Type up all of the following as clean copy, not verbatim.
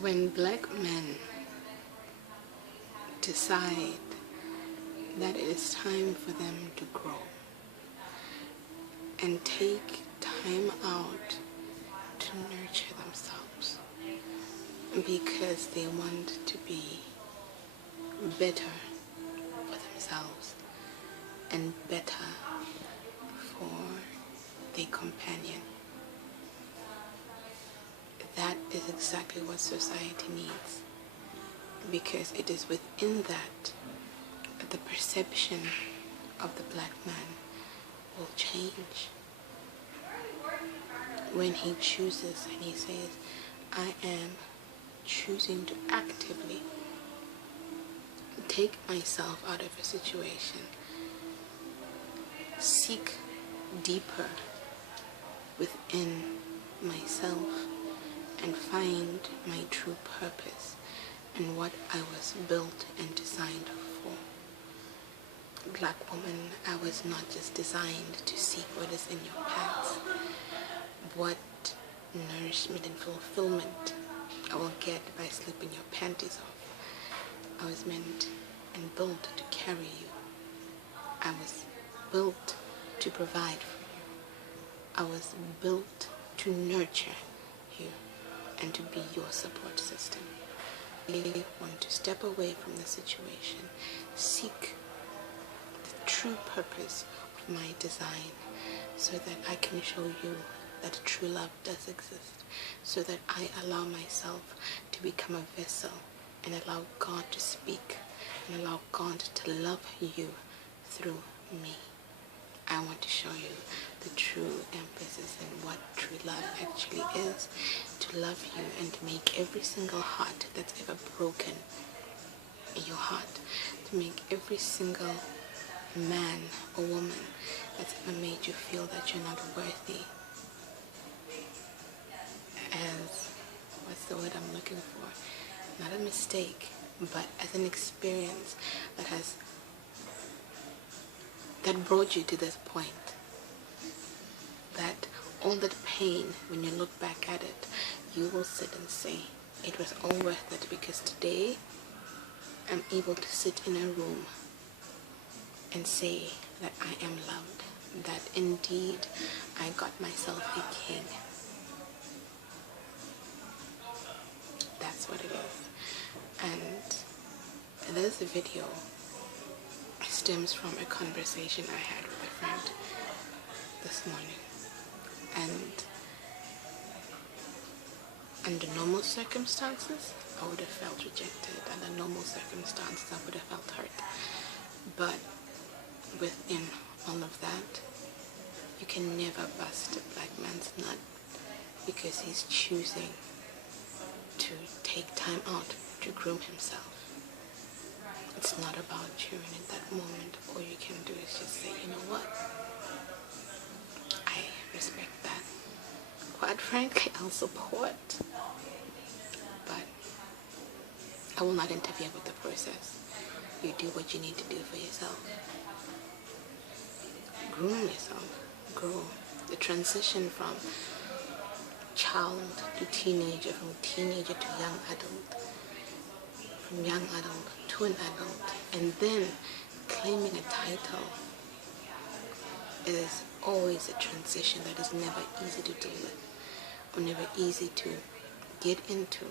When black men decide that it is time for them to grow and take time out to nurture themselves because they want to be better for themselves and better for their companion, that is exactly what society needs, because it is within that the perception of the black man will change. When he chooses and he says, I am choosing to actively take myself out of a situation, seek deeper within myself and find my true purpose and what I was built and designed for. Black woman, I was not just designed to seek what is in your pants, what nourishment and fulfillment I will get by slipping your panties off. I was meant and built to carry you. I was built to provide for you. I was built to nurture you and to be your support system. I want to step away from the situation, seek the true purpose of my design so that I can show you that true love does exist, so that I allow myself to become a vessel and allow God to speak and allow God to love you through me. I want to show you the true emphasis in what true love actually is, to love you and to make every single heart that's ever broken your heart, to make every single man or woman that's ever made you feel that you're not worthy as, what's the word I'm looking for? Not a mistake, but as an experience that brought you to this point. That all that pain, when you look back at it, you will sit and say, it was all worth it, because today I'm able to sit in a room and say that I am loved, that indeed I got myself a king. That's what it is. And this video stems from a conversation I had with a friend this morning. And under normal circumstances, I would have felt rejected. Under normal circumstances, I would have felt hurt. But within all of that, you can never bust a black man's nut because he's choosing to take time out to groom himself. It's not about you, and in that moment, all you can do is just say, you know what? I respect that. Quite frankly, I'll support. But I will not interfere with the process. You do what you need to do for yourself. Groom yourself. Grow. The transition from child to teenager, from teenager to young adult, from young adult to an adult, and then claiming a title is always a transition that is never easy to deal with, or never easy to get into.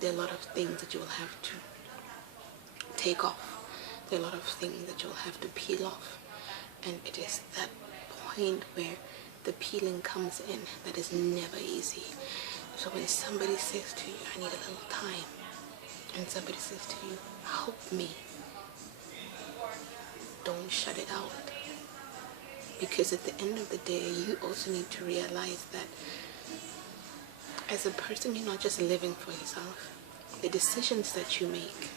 There are a lot of things that you will have to take off. There are a lot of things that you'll have to peel off, and it is that point where the peeling comes in that is never easy. So when somebody says to you, I need a little time, and somebody says to you, help me, don't shut it out. Because at the end of the day, you also need to realize that as a person, you're not just living for yourself. The decisions that you make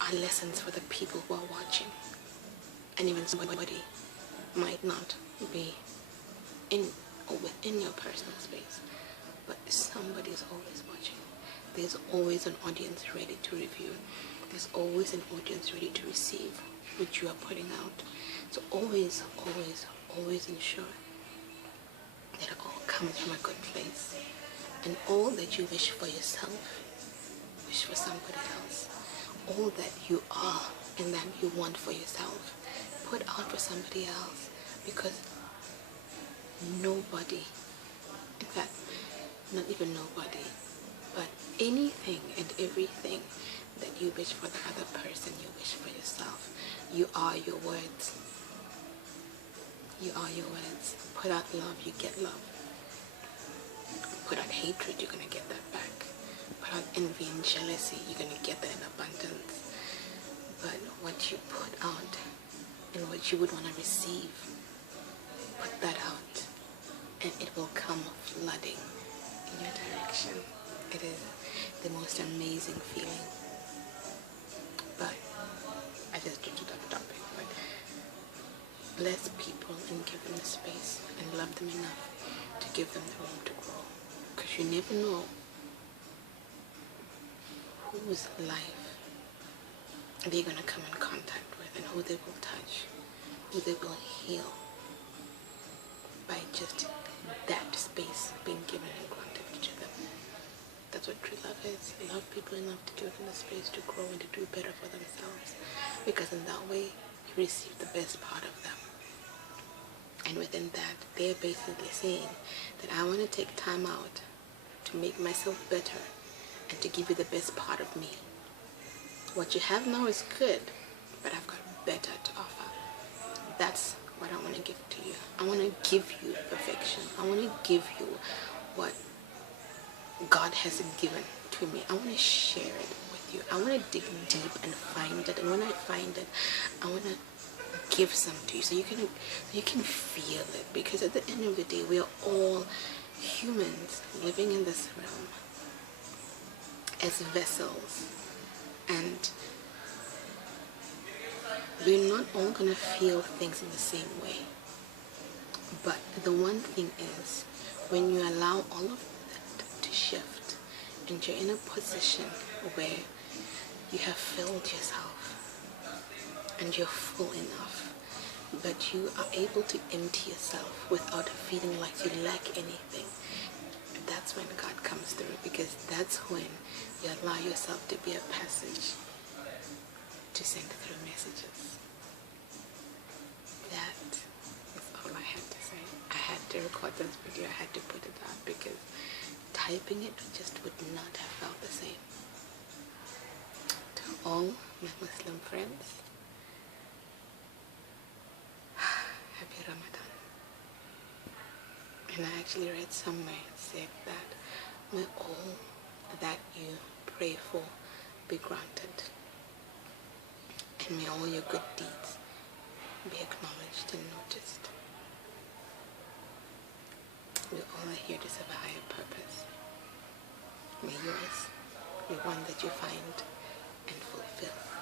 are lessons for the people who are watching. And even somebody might not be in or within your personal space, but somebody's always watching. There's always an audience ready to review. There's always an audience ready to receive what you are putting out. So always, always, always ensure that it all comes from a good place. And all that you wish for yourself, wish for somebody else. All that you are and that you want for yourself, put out for somebody else. Because nobody, in fact, not even nobody, but anything and everything that you wish for the other person, you wish for yourself. You are your words. You are your words. Put out love, you get love. Put out hatred, you're going to get that back. Put out envy and jealousy, you're going to get that in abundance. But what you put out and what you would want to receive, put that out and it will come flooding in your direction. It is the most amazing feeling. But I just drifted off topic. But bless people and give them the space and love them enough to give them the room to grow. Because you never know whose life they're going to come in contact with and who they will touch, who they will heal by just that space being given and granted to them. That's what true love is. Love people enough to give them the space to grow and to do better for themselves. Because in that way, you receive the best part of them. And within that, they're basically saying that I want to take time out to make myself better and to give you the best part of me. What you have now is good, but I've got better to offer. That's what I want to give to you. I want to give you perfection. I want to give you what God has given to me. I want to share it with you. I want to dig deep and find it. And when I find it, I want to give some to you so you can feel it. Because at the end of the day, we are all humans living in this realm as vessels. And we're not all going to feel things in the same way. But the one thing is, when you allow all of that to shift and you're in a position where you have filled yourself and you're full enough, but you are able to empty yourself without feeling like you lack anything, that's when God comes through. Because that's when you allow yourself to be a passage to send through messages. That is all I had to say. I had to record this video. I had to put it out because typing it just would not have felt the same. To all my Muslim friends, happy Ramadan. And I actually read somewhere it said that may all that you pray for be granted, and may all your good deeds be acknowledged and noticed. We all are here to serve a higher purpose. May yours be one that you find and fulfill.